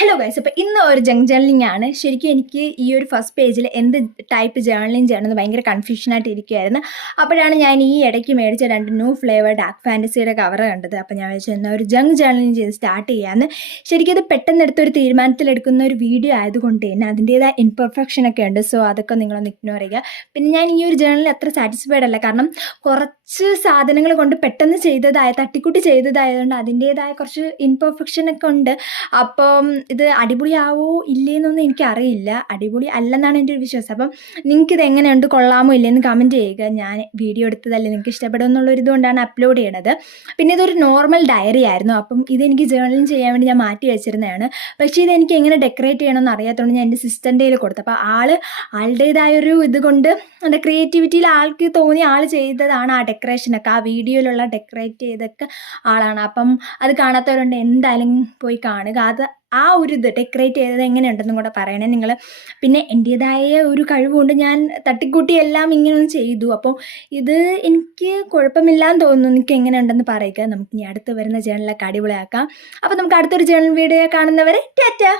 Hello guys, അപ്പോൾ ഇന്ന് ഒരു ജങ്ക് ജേർണലിംഗ് ആണ്. ശരിക്കും എനിക്ക് ഈ ഒരു ഫസ്റ്റ് പേജിൽ എന്ത് ടൈപ്പ് ജേർണലിംഗ് ചെയ്യണമെന്ന് ഭയങ്കര കൺഫ്യൂഷനായിട്ട് ഇരിക്കുമായിരുന്നു. അപ്പോഴാണ് ഞാൻ ഈ ഇടയ്ക്ക് മേടിച്ച 2 ന്യൂ ഫ്ലേവർ ഡാർക്ക് ഫാൻറ്റസിയുടെ കവർ കണ്ടത്. അപ്പോൾ ഞാൻ വെച്ചാൽ എന്നാൽ ഒരു ജങ്ക് ജേർണലിംഗ് ചെയ്ത് സ്റ്റാർട്ട് ചെയ്യാമെന്ന്. ശരിക്കും ഇത് പെട്ടെന്ന് എടുത്തൊരു തീരുമാനത്തിലെടുക്കുന്ന ഒരു വീഡിയോ ആയതുകൊണ്ട് തന്നെ അതിൻ്റേതായ ഇൻപെർഫെക്ഷനൊക്കെ ഉണ്ട്. സോ അതൊക്കെ നിങ്ങളൊന്ന് ഇഗ്നോർ ചെയ്യുക. പിന്നെ ഞാൻ ഈ ഒരു ജേർണലിൽ അത്ര സാറ്റിസ്ഫൈഡ് അല്ല, കാരണം കുറച്ച് സാധനങ്ങൾ കൊണ്ട് പെട്ടെന്ന് തട്ടിക്കൂട്ടി ചെയ്തതായതുകൊണ്ട് അതിൻ്റേതായ കുറച്ച് ഇൻപെർഫെക്ഷനൊക്കെ ഉണ്ട്. അപ്പം ഇത് അടിപൊളിയാവോ ഇല്ലേന്നൊന്നും എനിക്കറിയില്ല. അടിപൊളി അല്ലെന്നാണ് എൻ്റെ ഒരു വിശ്വാസം. അപ്പം നിങ്ങൾക്കിത് എങ്ങനെയുണ്ട്, കൊള്ളാമോ ഇല്ലേന്ന് കമൻറ്റ് ചെയ്യുക. ഞാൻ വീഡിയോ എടുത്തതല്ലേ നിങ്ങൾക്ക് ഇഷ്ടപ്പെടുമെന്നുള്ളൊരു ഇതുകൊണ്ടാണ് അപ്ലോഡ് ചെയ്യണത്. പിന്നെ ഇതൊരു നോർമൽ ഡയറി ആയിരുന്നു. അപ്പം ഇതെനിക്ക് ജേർണലിംഗ് ചെയ്യാൻ വേണ്ടി ഞാൻ മാറ്റി വെച്ചിരുന്നതാണ്. പക്ഷേ ഇതെനിക്ക് എങ്ങനെ ഡെക്കറേറ്റ് ചെയ്യണമെന്ന് അറിയാത്തതുകൊണ്ട് ഞാൻ എൻ്റെ സിസ്റ്ററിൻ്റെ കയ്യിൽ കൊടുത്തു. അപ്പോൾ ആളുടേതായൊരു ഇതുകൊണ്ട് എൻ്റെ ക്രിയേറ്റിവിറ്റിയിൽ ആൾക്ക് തോന്നി ആൾ ചെയ്തതാണ് ആ ഡെക്കറേഷനൊക്കെ. ആ വീഡിയോയിലുള്ള ഡെക്കറേറ്റ് ചെയ്തൊക്കെ ആളാണ്. അപ്പം അത് കാണാത്തവരുണ്ട് എന്തായാലും പോയി കാണുക. അത് ആ ഒരു ഇത് ഡെക്കറേറ്റ് ചെയ്തത് എങ്ങനെയുണ്ടെന്നും കൂടെ പറയണേ നിങ്ങൾ. പിന്നെ എൻ്റേതായ ഒരു കഴിവുകൊണ്ട് ഞാൻ തട്ടിക്കൂട്ടി എല്ലാം ഇങ്ങനെ ഒന്ന് ചെയ്തു. അപ്പോൾ ഇത് എനിക്ക് കുഴപ്പമില്ലാന്ന് തോന്നുന്നു. നിങ്ങൾക്ക് എങ്ങനെയുണ്ടെന്ന് പറയുക. നമുക്ക് ഇനി അടുത്ത് വരുന്ന ജേർണലൊക്കെ അടിപൊളിയാക്കാം. അപ്പോൾ നമുക്ക് അടുത്തൊരു ജേർണൽ വീഡിയോ കാണുന്നവരെ ടാറ്റാ.